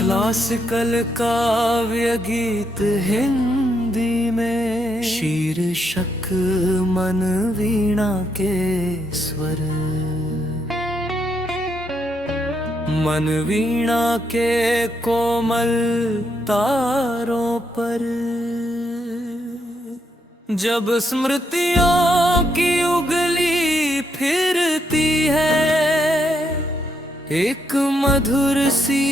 Classical काव्य गीत हिंदी में शीर्षक मन वीणा के स्वर। मन वीणा के कोमल तारों पर जब स्मृतियों की उंगली फिरती है, एक मधुर सी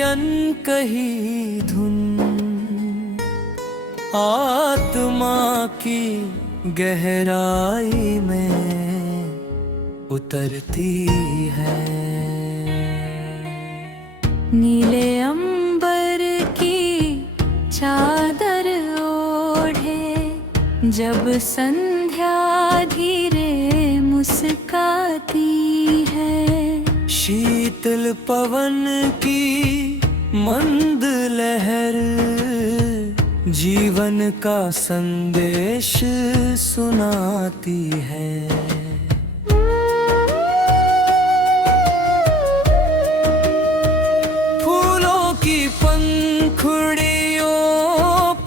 अनकही धुन आत्मा की गहराई में उतरती है। नीले अंबर की चादर ओढ़े जब संध्या धीरे मुस्काती है, शीतल पवन की मंद लहर जीवन का संदेश सुनाती है। फूलों की पंखुड़ियों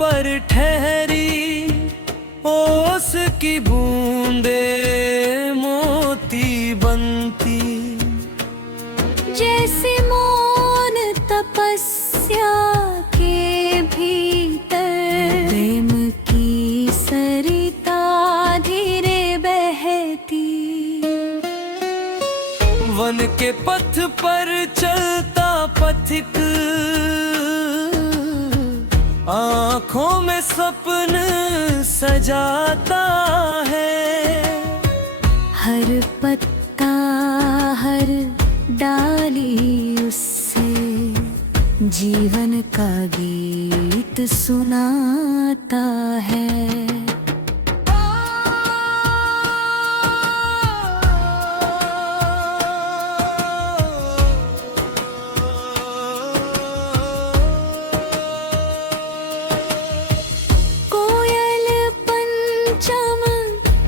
पर ठहरी ओस की बूंदे मोती बनती, जैसे मौन तपस्या के भीतर प्रेम की सरिता धीरे बहती। वन के पथ पर चलता पथिक आँखों में सपन सजाता है। हर पत्ता हर डाली उससे जीवन का गीत सुनाता है। कोयल पंचम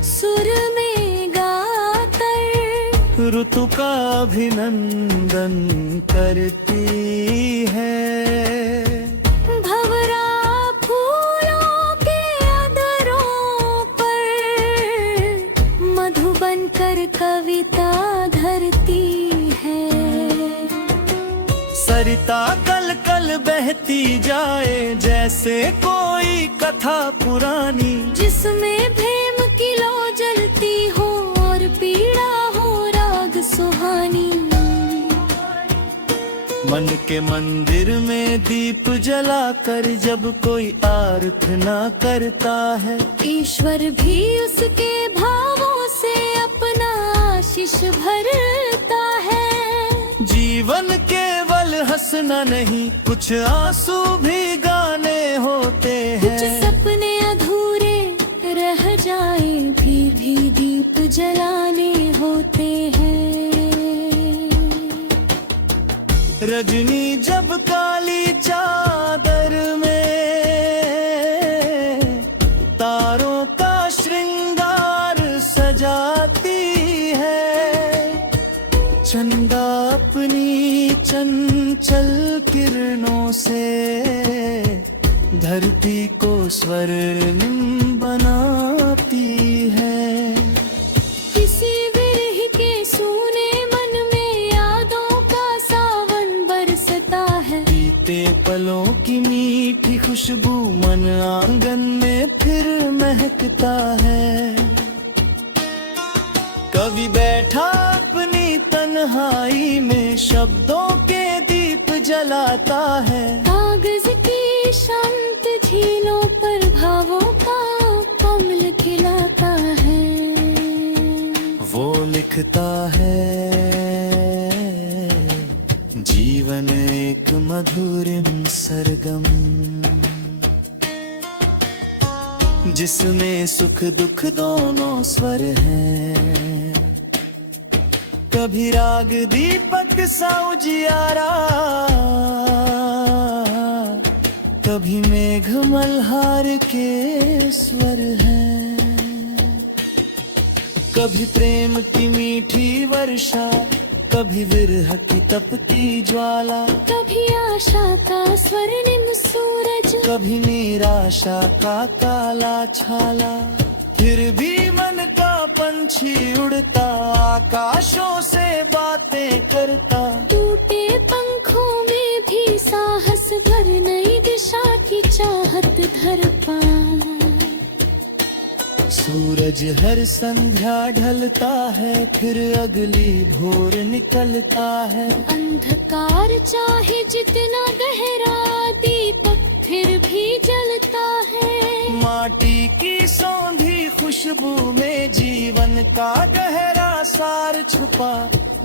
सुर में गाकर ऋतु का अभिनंदन करती है। भंवरा फूलों के अधरों पर मधु बनकर कविता धरती है। सरिता कल कल बहती जाए जैसे कोई कथा पुरानी, जिसमें प्रेम की लौ जलती हो और पीड़ा हो राग सुहानी। मन के मंदिर में दीप जलाकर जब कोई आराधना करता है, ईश्वर भी उसके भावों से अपना आशीष भरता है। जीवन केवल हंसना नहीं, कुछ आंसू भी गाने होते हैं। कुछ सपने अधूरे रह जाए भी दीप जलाने होते हैं। रजनी जब काली चादर में तारों का श्रृंगार सजाती है, चंदा अपनी चंचल किरणों से धरती को स्वर्णिम बनाती है। किसी विरह के सूने मन में यादों का सावन बरसता है। बीते पलों की मीठी खुशबू मन आंगन में फिर महकता है। कवि बैठा अपनी तन्हाई में शब्दों के दीप जलाता है। कागज की शांत झीलों पर भावों का कमल खिलाता है। वो लिखता है जीवन एक मधुरिम सरगम, जिसमें सुख दुख दोनों स्वर हैं। कभी राग दीपक सा उजियारा, कभी मेघ मल्हार के स्वर हैं। कभी प्रेम की मीठी वर्षा, कभी विरह की तपती ज्वाला, कभी आशा का स्वर्णिम सूरज, कभी निराशा का काला छाला। फिर भी मन का पंछी उड़ता, आकाशों से बातें करता। टूटे पंखों में भी साहस भर, नई दिशा की चाहत धर पा। सूरज हर संध्या ढलता है, फिर अगली भोर निकलता है। अंधकार चाहे जितना गहरा, दीपक फिर भी जलता है। माटी की सौंधी खुशबू में जीवन का गहरा सार छुपा।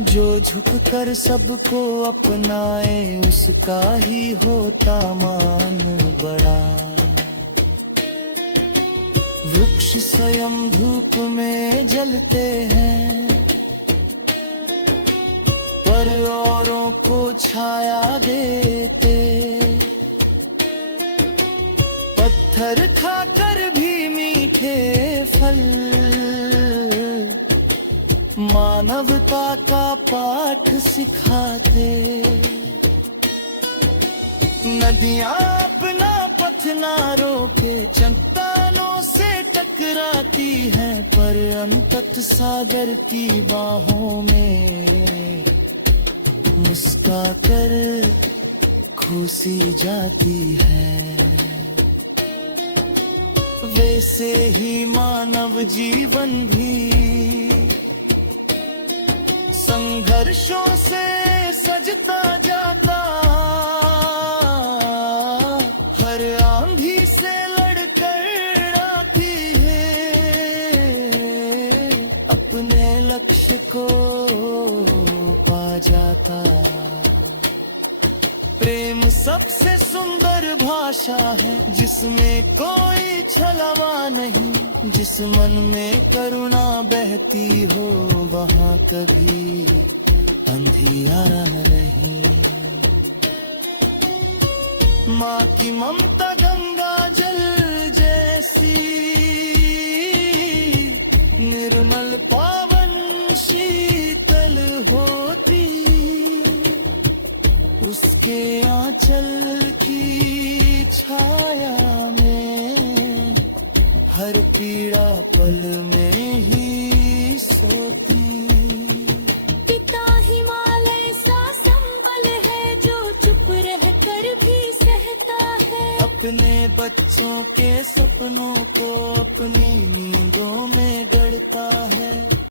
जो झुककर सबको अपनाए, उसका ही होता मान बड़ा। वृक्ष स्वयं धूप में जलते हैं, पर औरों को छाया देते। पत्थर खाकर भी मीठे फल, मानवता का पाठ सिखाते। नदियां अपना पथ ना रोके, चट्टानों से टकराती हैं, पर अंतत सागर की बाहों में मुस्का कर खुशी जाती है। वैसे ही मानव जीवन भी संघर्षों से सजता जाता। हर आंधी से लड़कर आती है, अपने लक्ष्य को पा जाता। प्रेम सबसे सुंदर भाषा है, जिसमें कोई छलवा नहीं। जिस मन में करुणा बहती हो, वहाँ कभी अंधियारा नहीं। माँ की ममता गंगा जल जैसी, निर्मल पावन शीतल होती। उसके आंचल की छाया में हर पीड़ा पल में ही सोती। पिता हिमालय सा संबल है, जो चुप रह कर भी सहता है। अपने बच्चों के सपनों को अपनी नींदों में गढ़ता है।